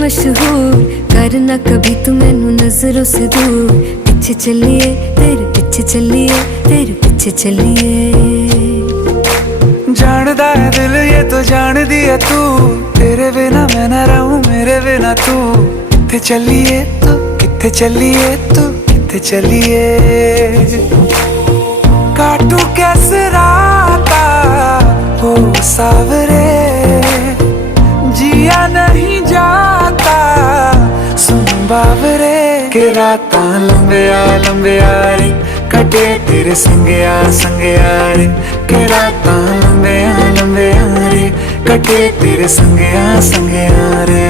मशहूर, करना कभी तू मैनू नजरों से दूर। पीछे चलिए तेरे पीछे चलिए, तेरे पीछे चलिए। जानदा है दिल ये तो जान दिया तू, तेरे बिना मैं ना रहूं मेरे बिना तू। किथे चलिए तू, किथे चलिए तू, किथे चलिए। काटू कैसे राता हो सावरे, जिया नहीं जाता सुन बावरे। के रातां लंबिया लंबिया रे, कटे तेरे संगया संगया रे। के रातां लंबिया लंबिया रे, कटे तेरे संगया संगया रे।